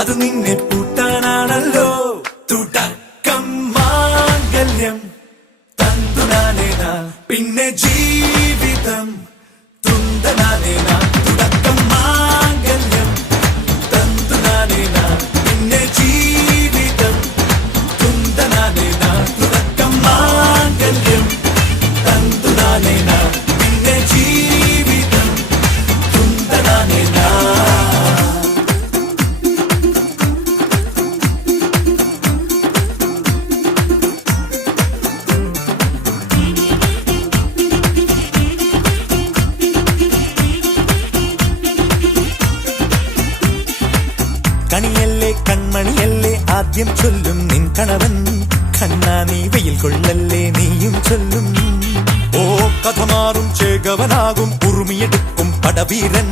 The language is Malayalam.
അത് നിന്നെ പൂട്ടാനാണല്ലോ. തുടക്കം മാംഗല്യം തന്തുനാനേന, പിന്നെ ജീവിതം തുന്തനാനേന. തുടക്കം മാംഗല്യം തന്തുനാനേന, പിന്നെ ജീവിതം തുന്തനാനേന. തുടക്കം മാംഗല്യം തന്തുനാനേന, പിന്നെ ജീവിതം തുന്തനാനേന. കണിയല്ലേ കൺമണിയല്ലേ ആദ്യം ചൊല്ലും നിൻ കണവൻ, കണ്ണാ നീ വെയിൽ കൊള്ളല്ലേ നീയും ചൊല്ലും. ഓ കഥ മാറും ചേകവനാകും ഉറുമിയെടുക്കും പടവീരൻ.